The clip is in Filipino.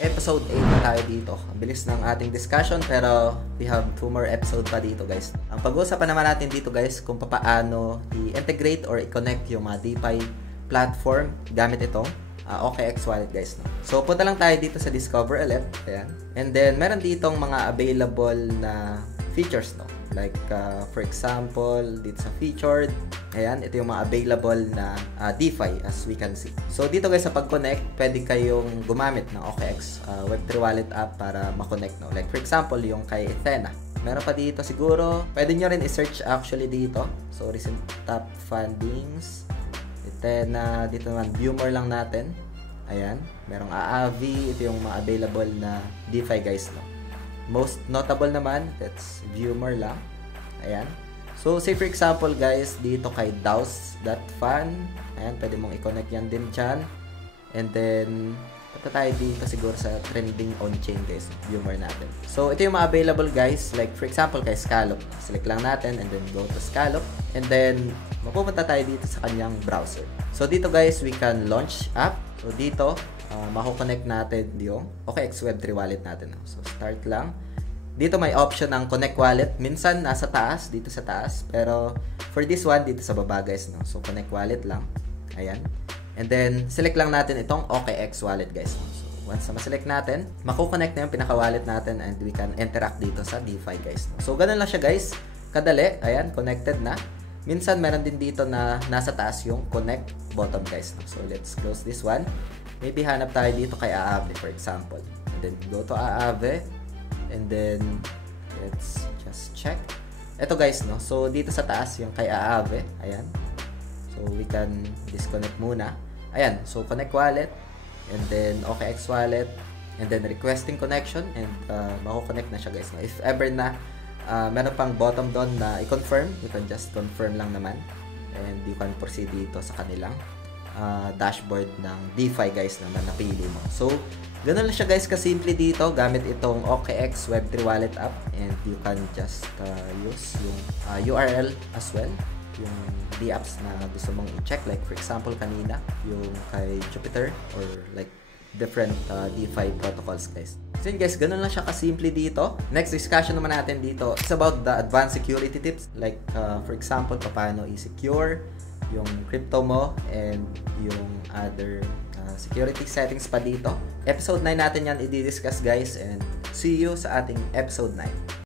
Episode 8 na tayo dito. Ang bilis ng ating discussion pero we have 2 more episode pa dito guys. Ang pag-uusapan naman natin dito guys kung paano i-integrate or i-connect yung mga DeFi platform gamit itong OKX wallet guys. No? So punta lang tayo dito sa Discover Elite. Ayan. And then meron ditong mga available na features, no? Like for example dito sa featured, ayan, ito yung mga available na DeFi as we can see. So dito guys sa pag-connect, pwede kayong gumamit ng OKX Web3 wallet app para ma-connect, no? Like for example yung kay Ethena. Meron pa dito siguro, pwede nyo rin i-search actually dito. So recent top fundings, Ethena, dito naman view more lang natin. Ayan, merong Aavi, ito yung mga available na DeFi guys, no? Most notable naman, let's view more lang. Ayan. So, say for example guys, dito kay daos.fan, ayan, pwede mong i-connect yan din dyan. And then, punta tayo dito siguro sa trending on-chain guys, view more natin. So, ito yung mga available guys, like for example kay Scallop. Select lang natin and then go to Scallop. And then, mapupunta tayo dito sa kanyang browser. So, dito guys, we can launch app. So, dito, mako-connect natin yung OKX Web3 wallet natin. So, start lang. Dito may option ng connect wallet. Minsan, nasa taas, dito sa taas. Pero, for this one, dito sa baba guys. No? So, connect wallet lang. Ayan. And then, select lang natin itong OKX wallet guys. No? So, once na ma-select natin, mako-connect na yung pinaka-wallet natin and we can interact dito sa DeFi guys. No? So, ganun lang siya guys. Kadali. Ayan, connected na. Minsan, meron din dito na nasa taas yung connect button guys. No? So, let's close this one. Maybe hanap tayo dito kay Aave for example. And then go to Aave. And then let's just check. Ito guys, no. So dito sa taas yung kay Aave. Ayan. So we can disconnect muna. Ayan. So connect wallet. And then OKX wallet. And then requesting connection. And mako-connect na siya guys. No? If ever na meron pang bottom doon na i-confirm, you can just confirm lang naman. And you can proceed dito sa kanilang dashboard ng DeFi guys na napili mo. So, ganun lang siya guys kasimple dito gamit itong OKX Web3 wallet app and you can just use yung URL as well, yung D-apps na gusto mong i-check, like for example kanina yung kay Jupiter or like different DeFi protocols guys. So yun guys, ganun lang siya kasimple dito. Next discussion naman natin dito, it's about the advanced security tips, like for example paano i-secure yung crypto mo and yung other security settings pa dito. Episode 9 natin yan i-discuss guys and see you sa ating episode 9.